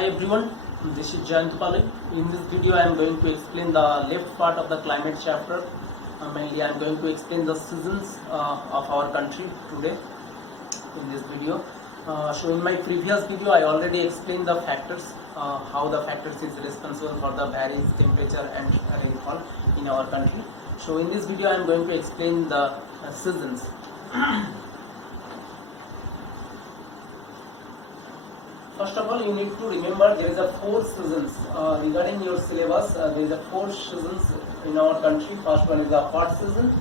Hi everyone, this is Jayant Pale. In this video I am going to explain the left part of the climate chapter. Mainly I am going to explain the seasons of our country today in this video. So in my previous video I already explained the factors, how the factors is responsible for the varies temperature and rainfall in our country. So in this video I am going to explain the seasons. First of all, you need to remember there is a 4 seasons. Regarding your syllabus, there is a 4 seasons in our country. First one is the hot season.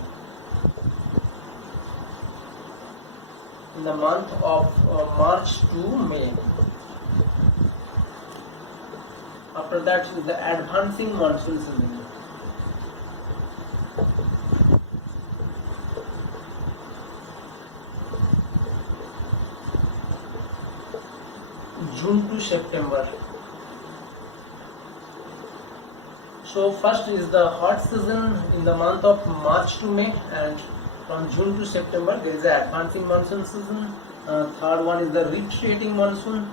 In the month of March to May. After that is the advancing monsoon season. June to September. So first is the hot season in the month of March to May, and from June to September there is the advancing monsoon season. Third one is the retreating monsoon.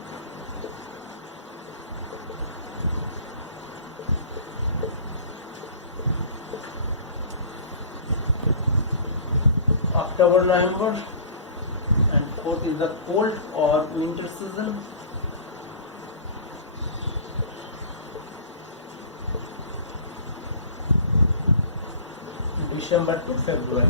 October, November, and fourth is the cold or winter season. December to February.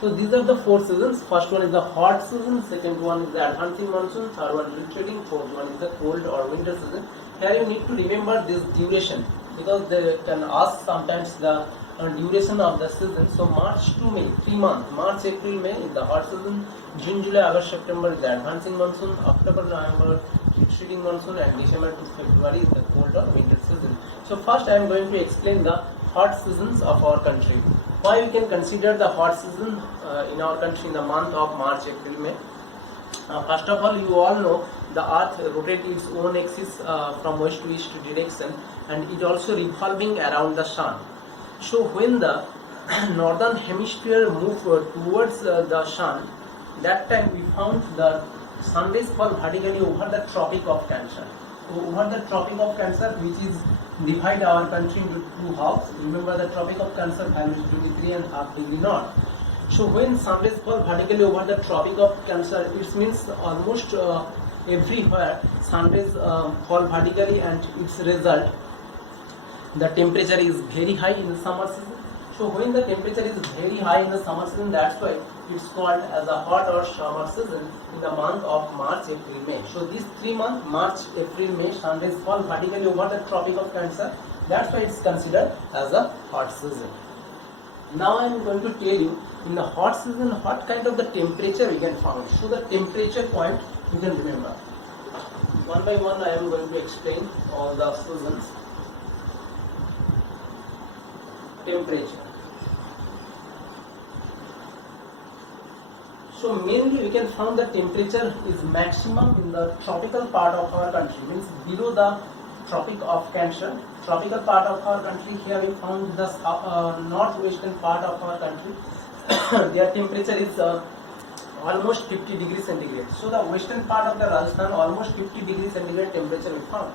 So these are the 4 seasons. First one is the hot season, second one is the advancing monsoon, third one retreating, fourth one is the cold or winter season. Here you need to remember this duration, because they can ask sometimes the duration of the season. So March to May, 3 months. March, April, May is the hot season. June, July, August, September is the advancing monsoon. October, November, retreating monsoon, and December to February is the cold or winter season. So first I am going to explain the hot seasons of our country. Why we can consider the hot season in our country in the month of March, April, May? First of all, you all know the earth rotates its own axis from west to east direction, and it also revolving around the sun. So when the northern hemisphere move towards the sun, that time we found the sun rays fall vertically over the Tropic of Cancer. So over the Tropic of Cancer, which is divide our country into 2 halves. Remember, the Tropic of Cancer value is 23.5 degree north. So when sun rays fall vertically over the Tropic of Cancer, it means almost everywhere sun rays fall vertically, and its result the temperature is very high in the summer season. So when the temperature is very high in the summer season, that's why it's called as a hot or summer season in the month of March, April, May. So these 3 months, March, April, May, sun rays fall vertically over the Tropic of Cancer. That's why it's considered as a hot season. Now I am going to tell you, in the hot season, what kind of the temperature we can find. So the temperature point you can remember. One by one I am going to explain all the seasons. Temperature. So mainly we can find the temperature is maximum in the tropical part of our country, means below the Tropic of Cancer. Tropical part of our country, here we found the northwestern part of our country. Their temperature is almost 50 degrees centigrade. So the western part of the Rajasthan, almost 50 degrees centigrade temperature we found.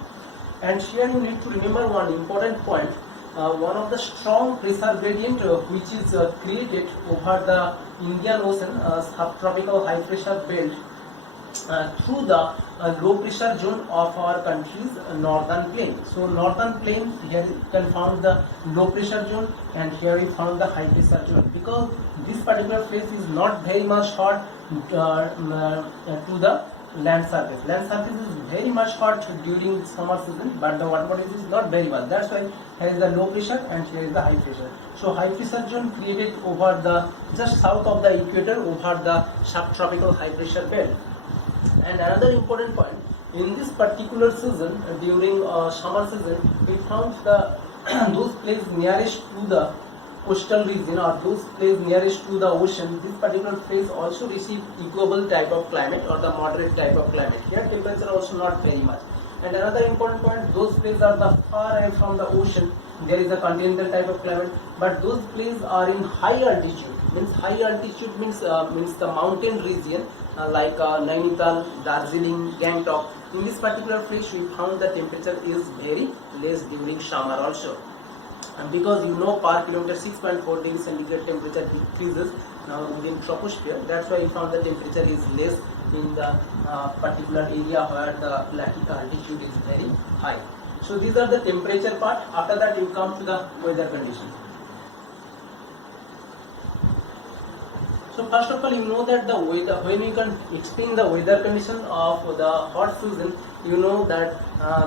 And here you need to remember one important point. One of the strong pressure gradient which is created over the Indian Ocean, subtropical high pressure belt, through the low pressure zone of our country's northern plain. So northern plain, here you can find the low pressure zone, and here we found the high pressure zone, because this particular place is not very much hot to the land surface. Land surface is very much hot during summer season, but the water body is not very much. That's why here is the low pressure and here is the high pressure. So high pressure zone created over the just south of the equator, over the subtropical high pressure belt. And another important point, in this particular season, during summer season, we found the those places nearest to the coastal region, or those places nearest to the ocean, this particular place also receive equable type of climate or the moderate type of climate. Here temperature also not very much. And another important point, those places are the far away from the ocean, there is a continental type of climate, but those places are in high altitude. Means high altitude means the mountain region like Nainital, Darjeeling, Gangtok. In this particular fish, we found the temperature is very less during summer also. And because per kilometer 6.4 degrees centigrade temperature decreases now within troposphere, that's why we found the temperature is less in the particular area where the altitude is very high. So these are the temperature part. After that you come to the weather condition. So first of all, you know that the weather, when you can explain the weather condition of the hot season, you know that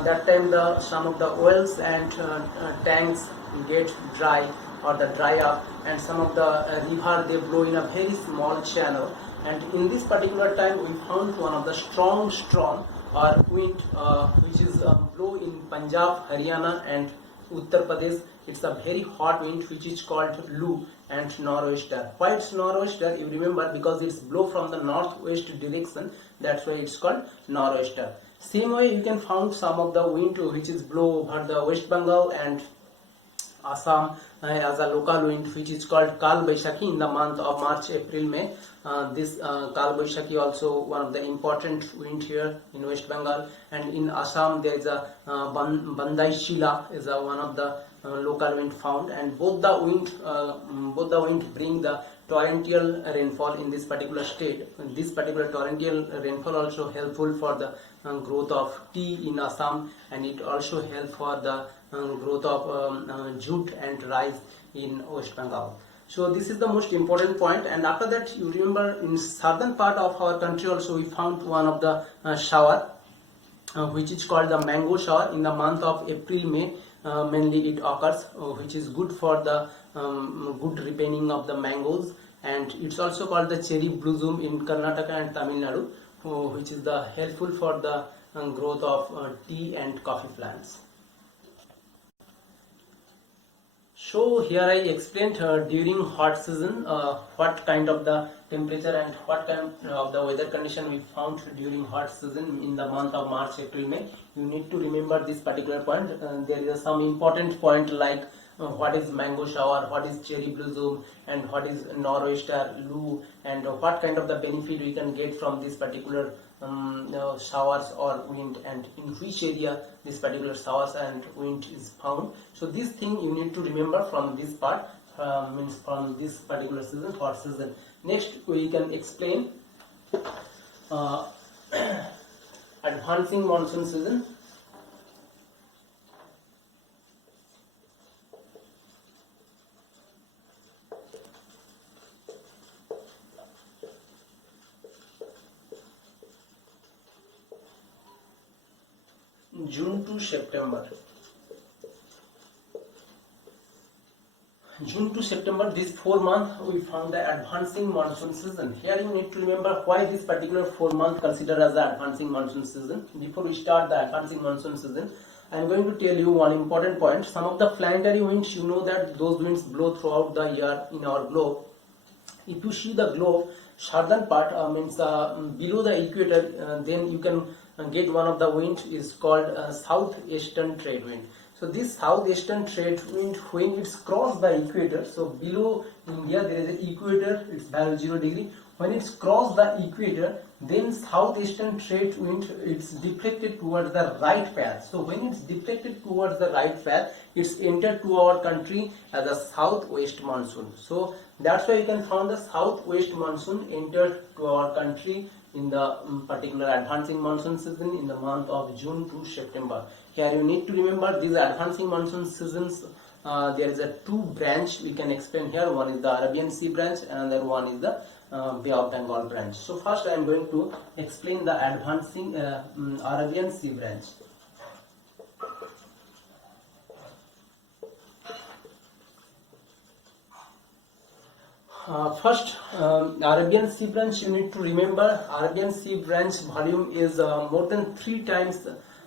that time some of the wells and tanks get dry or the dry up, and some of the river they blow in a very small channel. And in this particular time, we found one of the strong storm or wind which is blow in Punjab, Haryana, and Uttar Pradesh. It's a very hot wind which is called Loo and nor'wester. Why it's nor'wester? You remember, because it's blow from the northwest direction. That's why it's called nor'wester. Same way you can find some of the wind which is blow over the West Bengal and Assam as a local wind which is called Kal Baishakhi in the month of March, April, May. This Kal Baishakhi also one of the important wind here in West Bengal, and in Assam there is a Bandai Shila is one of the local wind found, and both the wind bring the torrential rainfall in this particular state. And this particular torrential rainfall also helpful for the growth of tea in Assam, and it also help for the growth of jute and rice in West Bengal. So this is the most important point. And after that, you remember in southern part of our country also we found one of the shower which is called the mango shower in the month of April, May. Mainly it occurs, which is good for the good ripening of the mangoes, and it's also called the cherry blossom in Karnataka and Tamil Nadu, which is the helpful for the growth of tea and coffee plants. So here I explained during hot season what kind of the temperature and what kind of the weather condition we found during hot season in the month of March, April, May. You need to remember this particular point. There is some important point like what is mango shower, what is cherry blossom, and what is nor'wester, Loo, and what kind of the benefit we can get from this particular showers or wind, and in which area this particular showers and wind is found. So this thing you need to remember from this part, means from this particular season, hot season. Next we can explain advancing monsoon season. June to September. June to September, this 4 months we found the advancing monsoon season. Here you need to remember why this particular 4 months considered as the advancing monsoon season. Before we start the advancing monsoon season, I am going to tell you one important point. Some of the planetary winds, you know that those winds blow throughout the year in our globe. If you see the globe, southern part means below the equator, then you can get one of the wind is called southeastern trade wind. So this southeastern trade wind, when it's crossed the equator, so below India there is an equator, it's value 0 degree. When it's crossed the equator, then southeastern trade wind, it's deflected towards the right path. So when it's deflected towards the right path, it's entered to our country as a southwest monsoon. So that's why you can find the southwest monsoon entered to our country in the particular advancing monsoon season in the month of June to September. Here you need to remember these advancing monsoon seasons. There is a 2 branch we can explain here. One is the Arabian Sea branch, another one is the Bay of Bengal branch. So first I am going to explain the advancing Arabian Sea branch. First, Arabian Sea branch, you need to remember Arabian Sea branch volume is more than 3 times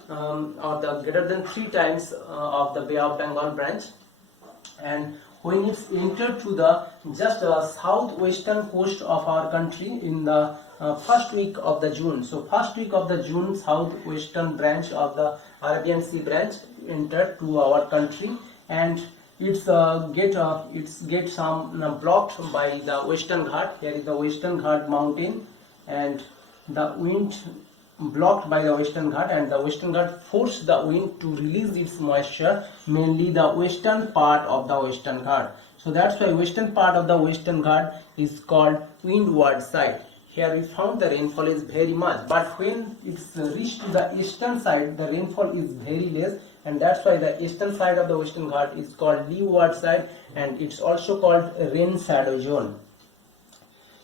or the greater than 3 times of the Bay of Bengal branch, and when it's entered to the just southwestern coast of our country in the first week of the June. So first week of the June, southwestern branch of the Arabian Sea branch entered to our country, and it's get some blocked by the Western Ghat. Here is the Western Ghat mountain, and the wind blocked by the Western Ghat, and the Western Ghat forced the wind to release its moisture, mainly the western part of the Western Ghat. So that's why western part of the Western Ghat is called windward side. Here we found the rainfall is very much, but when it's reached to the eastern side, the rainfall is very less, and that's why the eastern side of the Western Ghat is called leeward side, and it's also called rain shadow zone.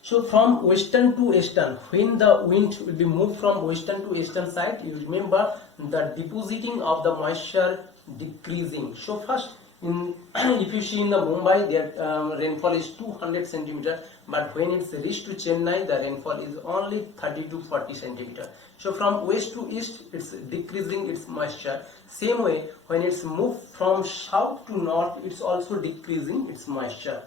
So from western to eastern, when the wind will be moved from western to eastern side, you remember the depositing of the moisture decreasing. So first, in if you see in the Mumbai, their rainfall is 200 centimeter, but when it's reached to Chennai, the rainfall is only 30 to 40 centimeter. So from west to east, it's decreasing its moisture. Same way, when it's moved from south to north, it's also decreasing its moisture.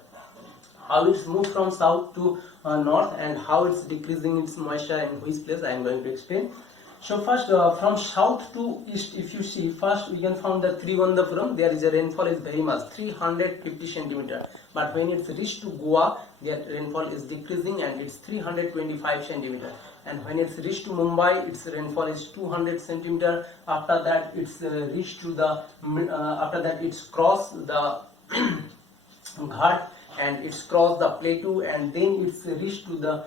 How it's moved from south to north and how it's decreasing its moisture in which place, I am going to explain. So first, from south to east, if you see, first we can find the Trivandrum, there is a rainfall is very much, 350 centimeter. But when it's reached to Goa, their rainfall is decreasing and it's 325 centimeter. And when it's reached to Mumbai, its rainfall is 200 centimeter. After that, it's reached to the, after that it's crossed the Ghat, and it's crossed the plateau, and then it's reached to the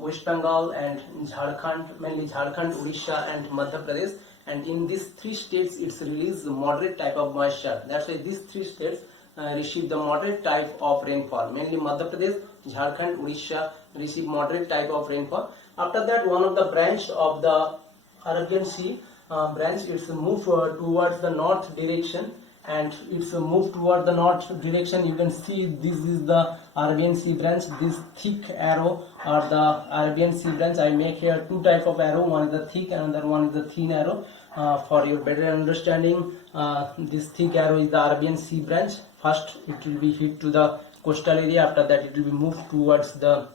West Bengal and Jharkhand, mainly Jharkhand, Odisha and Madhya Pradesh, and in these three states it's released moderate type of moisture. That's why these three states receive the moderate type of rainfall. Mainly Madhya Pradesh, Jharkhand, Odisha receive moderate type of rainfall. After that, one of the branch of the Arabian Sea branch, it's moved towards the north direction, and it's moved toward the north direction. You can see this is the Arabian Sea branch. This thick arrow or the Arabian Sea branch. I make here two type of arrow. One is the thick, another one is the thin arrow. For your better understanding, this thick arrow is the Arabian Sea branch. First, it will be hit to the coastal area. After that, it will be moved towards the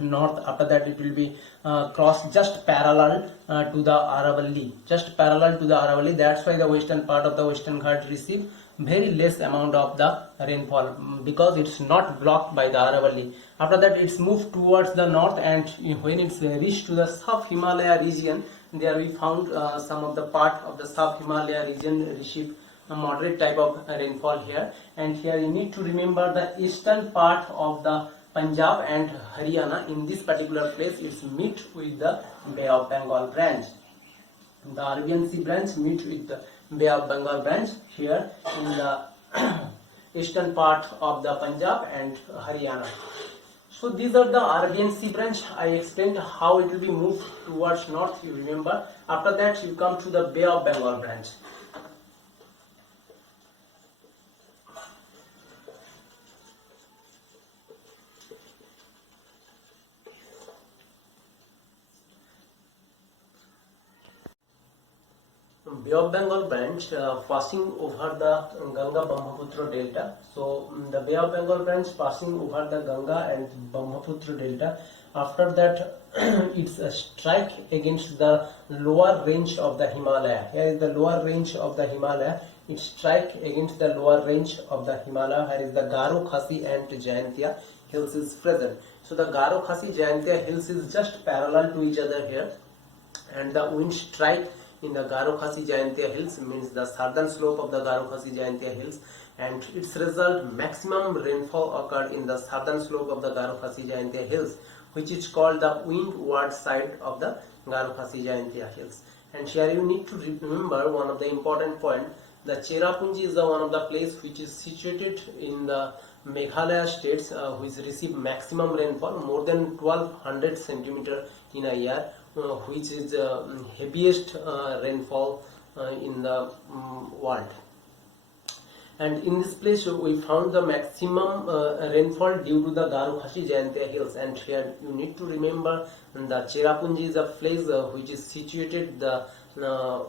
north. After that, it will be crossed just parallel to the Aravalli, just parallel to the Aravalli. That's why the western part of the Western Ghat receive very less amount of the rainfall, because it's not blocked by the Aravalli. After that, it's moved towards the north, and when it's reached to the South Himalaya region, there we found some of the part of the South Himalaya region receive a moderate type of rainfall here. And here you need to remember the eastern part of the Punjab and Haryana. In this particular place, it's meet with the Bay of Bengal branch. The Arabian Sea branch meet with the Bay of Bengal branch here in the eastern part of the Punjab and Haryana. So these are the Arabian Sea branch. I explained how it will be moved towards north, you remember. After that, you come to the Bay of Bengal branch. Bay of Bengal branch passing over the Ganga Brahmaputra delta. So the Bay of Bengal branch passing over the Ganga and Brahmaputra delta. After that, it's a strike against the lower range of the Himalaya. Here is the lower range of the Himalaya. It strike against the lower range of the Himalaya. Here is the Garo, Khasi and Jaintia hills is present. So the Garo, Khasi, Jaintia hills is just parallel to each other here, and the wind strike in the Garo, Khasi, Jaintia hills, means the southern slope of the Garo, Khasi, Jaintia hills, and its result maximum rainfall occurred in the southern slope of the Garo, Khasi, Jaintia hills, which is called the windward side of the Garo, Khasi, Jaintia hills. And here you need to remember one of the important point. The Cherrapunji is the one of the place which is situated in the Meghalaya states, which receive maximum rainfall more than 1200 centimeter in a year, which is the heaviest rainfall in the world. And in this place we found the maximum rainfall due to the Garo, Khasi, Jaintia hills. And here you need to remember the Cherrapunji is a place which is situated the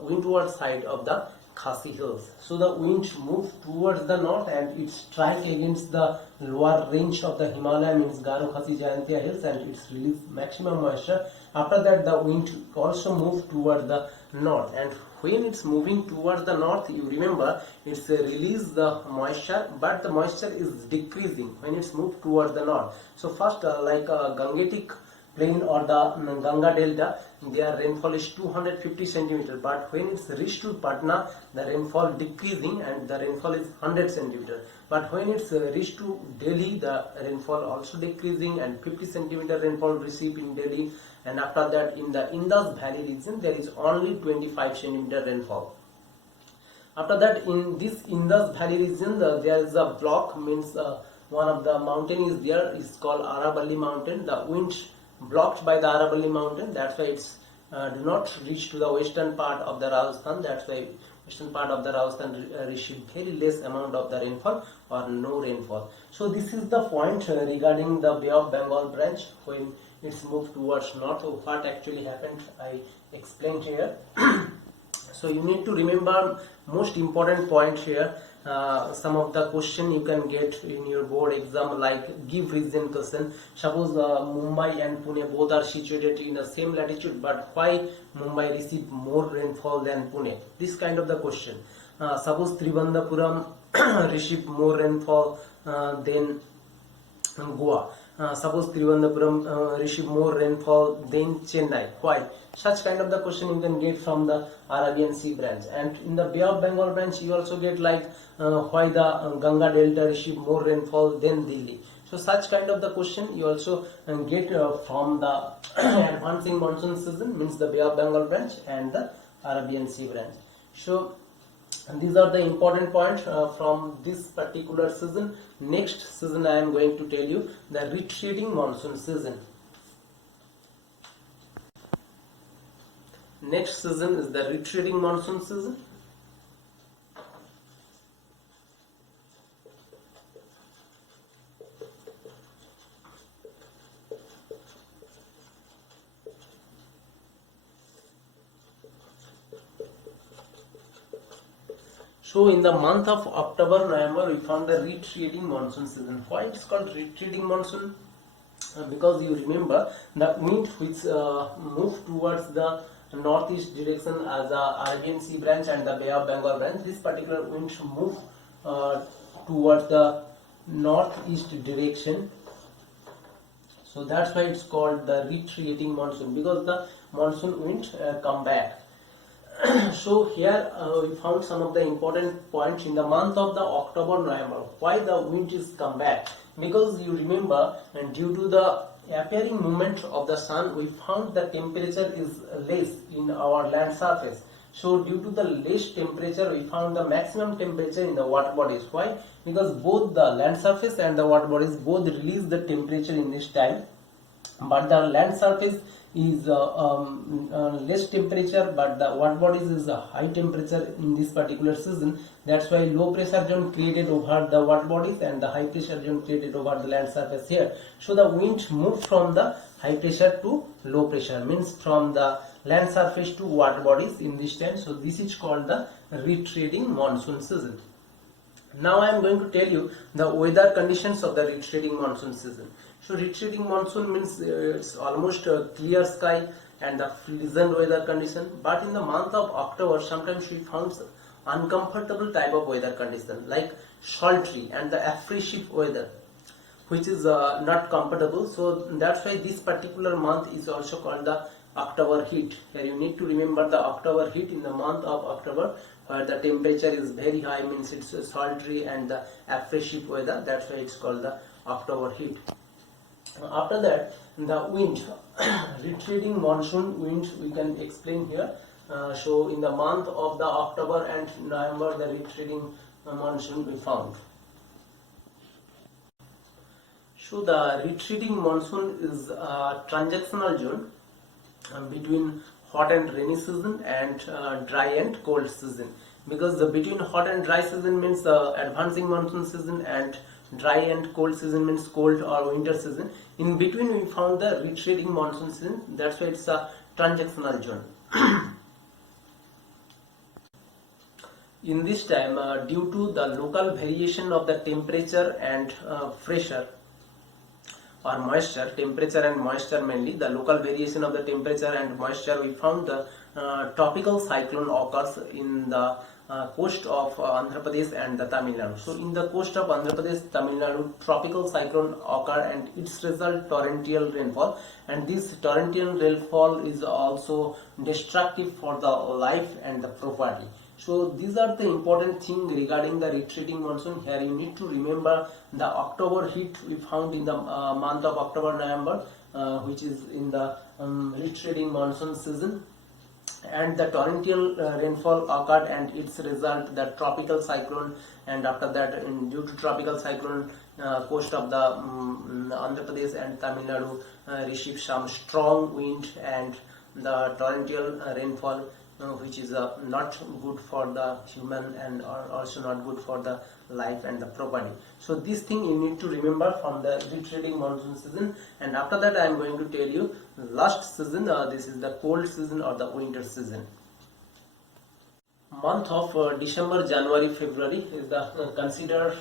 windward side of the Khasi hills. So the wind moved towards the north and it strike against the lower range of the Himalaya, means Garo, Khasi, Jaintia hills, and it's released maximum moisture. After that, the wind also moved towards the north, and when it's moving towards the north, you remember it's release the moisture, but the moisture is decreasing when it's moved towards the north. So first, like a Gangetic plain or the Ganga Delta, their rainfall is 250 centimeter. But when it's reached to Patna, the rainfall decreasing and the rainfall is 100 centimeter. But when it's reached to Delhi, the rainfall also decreasing and 50 centimeter rainfall received in Delhi. And after that, in the Indus Valley region, there is only 25 centimeter rainfall. After that, in this Indus Valley region, there is a block, means one of the mountain is there, is called Aravalli mountain. The wind blocked by the Aravalli mountain, that's why it's do not reach to the western part of the Rajasthan. That's why western part of the Rajasthan receive very less amount of the rainfall or no rainfall. So this is the point regarding the Bay of Bengal branch. When it's moved towards north, so what actually happened I explained here. So you need to remember most important point here. Some of the question you can get in your board exam, like give reason question. Suppose Mumbai and Pune both are situated in the same latitude, but why Mumbai receive more rainfall than Pune? This kind of the question. Suppose Trivandrum receive more rainfall than Goa. Suppose Trivandrum receive more rainfall than Chennai. Why? Such kind of the question you can get from the Arabian Sea branch. And in the Bay of Bengal branch, you also get like why the Ganga Delta receive more rainfall than Delhi. So such kind of the question you also get from the advancing monsoon season, means the Bay of Bengal branch and the Arabian Sea branch. So these are the important points from this particular season. Next season I am going to tell you the retreating monsoon season. Next season is the retreating monsoon season. So in the month of October, November, we found the retreating monsoon season. Why it's called retreating monsoon? Because you remember the wind which moved towards the northeast direction as the Arabian Sea branch and the Bay of Bengal branch. This particular wind move towards the northeast direction. So that's why it's called the retreating monsoon, because the monsoon wind come back. So here we found some of the important points in the month of the October, November. Why the wind is come back? Because you remember, and due to the appearing movement of the sun, we found the temperature is less in our land surface. So due to the less temperature, we found the maximum temperature in the water bodies. Why? Because both the land surface and the water bodies both release the temperature in this time, but the land surface is less temperature, but the water bodies is a high temperature in this particular season. That's why low pressure zone created over the water bodies and the high pressure zone created over the land surface here. So the wind moved from the high pressure to low pressure, means from the land surface to water bodies in this time. So this is called the retreating monsoon season. Now I am going to tell you the weather conditions of the retreating monsoon season. So retreating monsoon means it's almost a clear sky and the pleasant weather condition. But in the month of October, sometimes we found uncomfortable type of weather condition like sultry and the oppressive weather, which is not comfortable. So that's why this particular month is also called the October heat. Here you need to remember the October heat in the month of October, where the temperature is very high, means it's sultry and the oppressive weather. That's why it's called the October heat. After that, the wind, retreating monsoon wind, we can explain here. So in the month of the October and November, the retreating monsoon we found. So the retreating monsoon is a transactional zone between hot and rainy season and dry and cold season. Because between hot and dry season means advancing monsoon season, and dry and cold season means cold or winter season. In between we found the retreating monsoon season. That's why it's a transactional zone. In this time, due to the local variation of the temperature and pressure or moisture, temperature and moisture mainly, the local variation of the temperature and moisture, we found the tropical cyclone occurs in the coast of Andhra Pradesh and the Tamil Nadu. So in the coast of Andhra Pradesh, Tamil Nadu, tropical cyclone occur and its result torrential rainfall, and this torrential rainfall is also destructive for the life and the property. So these are the important things regarding the retreating monsoon. Here you need to remember the October heat we found in the month of October November, which is in the retreating monsoon season, and the torrential rainfall occurred and its result the tropical cyclone, and after that due to tropical cyclone coast of the Andhra Pradesh and Tamil Nadu received some strong wind and the torrential rainfall, which is not good for the human and also not good for the life and the property. So this thing you need to remember from the retreating monsoon season. And after that I am going to tell you last season, this is the cold season or the winter season. Month of December, January, February is the considered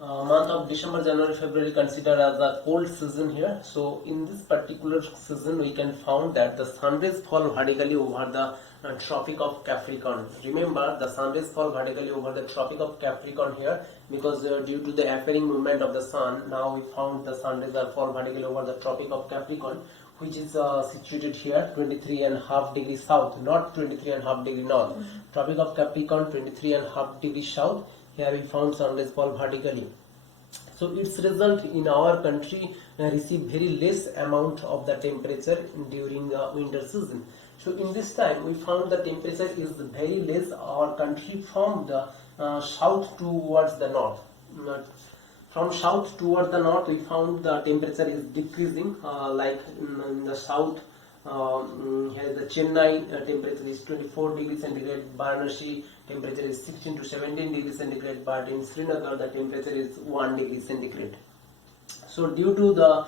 month of December, January, February considered as the cold season here. So in this particular season we can found that the sun rays fall vertically over the Tropic of Capricorn. Remember, the sun rays fall vertically over the Tropic of Capricorn here because due to the appearing movement of the sun, now we found the sun rays are fall vertically over the Tropic of Capricorn, which is situated here 23.5 degrees south, not 23.5 degree north. Tropic of Capricorn 23.5 degrees south. Here we found sun rays fall vertically. So its result in our country receive very less amount of the temperature during the winter season. So in this time we found the temperature is very less our country from the south towards the north. From south towards the north we found the temperature is decreasing, like in the south. Here the Chennai temperature is 24 degrees centigrade, Varanasi temperature is 16 to 17 degrees centigrade, but in Srinagar the temperature is 1 degree centigrade. So due to the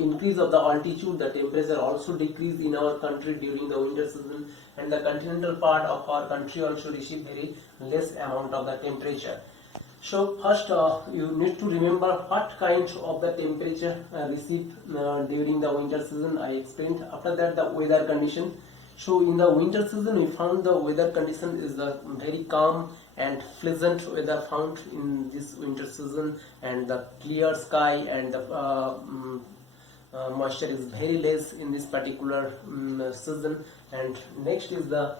increase of the altitude, the temperature also decreased in our country during the winter season, and the continental part of our country also received very less amount of the temperature. So first you need to remember what kind of the temperature received during the winter season I explained. After that the weather condition. So in the winter season we found the weather condition is very calm and pleasant weather found in this winter season, and the clear sky and the moisture is very less in this particular season. And next is the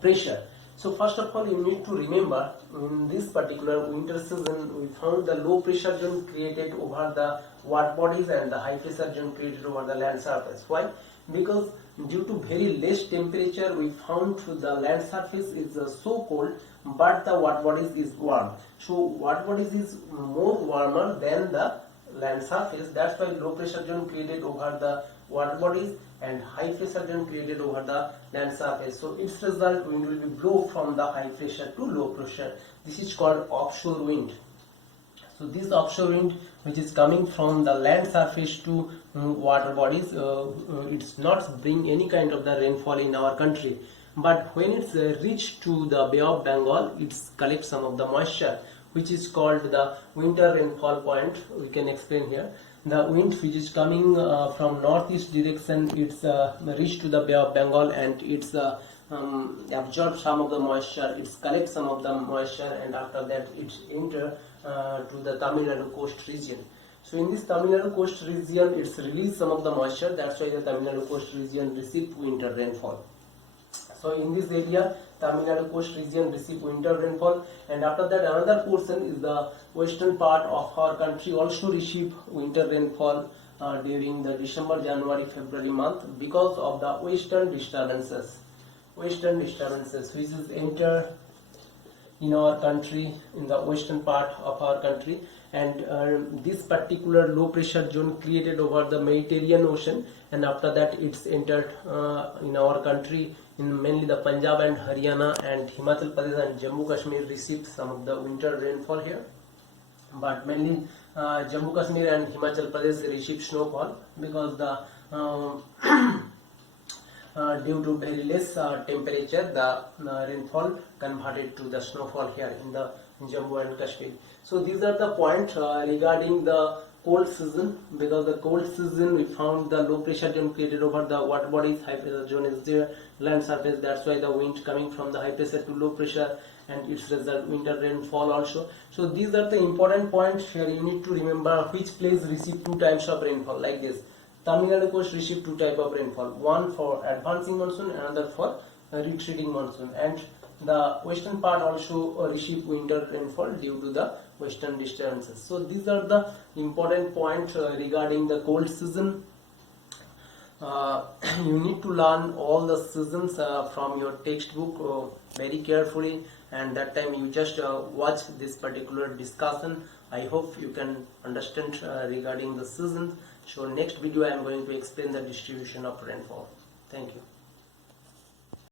pressure. So first of all you need to remember in this particular winter season we found the low pressure zone created over the water bodies and the high pressure zone created over the land surface. Why? Because due to very less temperature we found the land surface is so cold but the water bodies is warm. So water bodies is more warmer than the land surface. That's why low pressure zone created over the water bodies and high pressure zone created over the land surface. So its result wind will be blow from the high pressure to low pressure. This is called offshore wind. So this offshore wind which is coming from the land surface to water bodies, it's not bring any kind of the rainfall in our country, but when it's reached to the Bay of Bengal, it collects some of the moisture, which is called the winter rainfall point. We can explain here. The wind which is coming from northeast direction, it's reached to the Bay of Bengal and it's absorbs some of the moisture, it collects some of the moisture, and after that it enter to the Tamil Nadu coast region. So in this Tamil Nadu coast region it's released some of the moisture, that's why the Tamil Nadu coast region received winter rainfall. So in this area Tamil Nadu coast region received winter rainfall, and after that another portion is the western part of our country also received winter rainfall during the December, January, February month because of the western disturbances which is enter in our country, in the western part of our country, and this particular low pressure zone created over the Mediterranean Ocean, and after that it's entered in our country, in mainly the Punjab and Haryana and Himachal Pradesh and Jammu Kashmir received some of the winter rainfall here, but mainly Jammu Kashmir and Himachal Pradesh received snowfall because the due to very less temperature, the rainfall converted to the snowfall here in the Jammu and Kashmir. So these are the points regarding the cold season. Because the cold season we found the low pressure zone created over the water bodies, high pressure zone is there, land surface, that's why the wind coming from the high pressure to low pressure, and its result winter rainfall also. So these are the important points here. You need to remember which place receive 2 types of rainfall, like this. Tamil Nadu coast receive 2 types of rainfall, one for advancing monsoon, another for retreating monsoon, and the western part also receive winter rainfall due to the western disturbances. So these are the important points regarding the cold season. You need to learn all the seasons from your textbook very carefully, and that time you just watch this particular discussion. I hope you can understand regarding the seasons. So next video I am going to explain the distribution of rainfall. Thank you.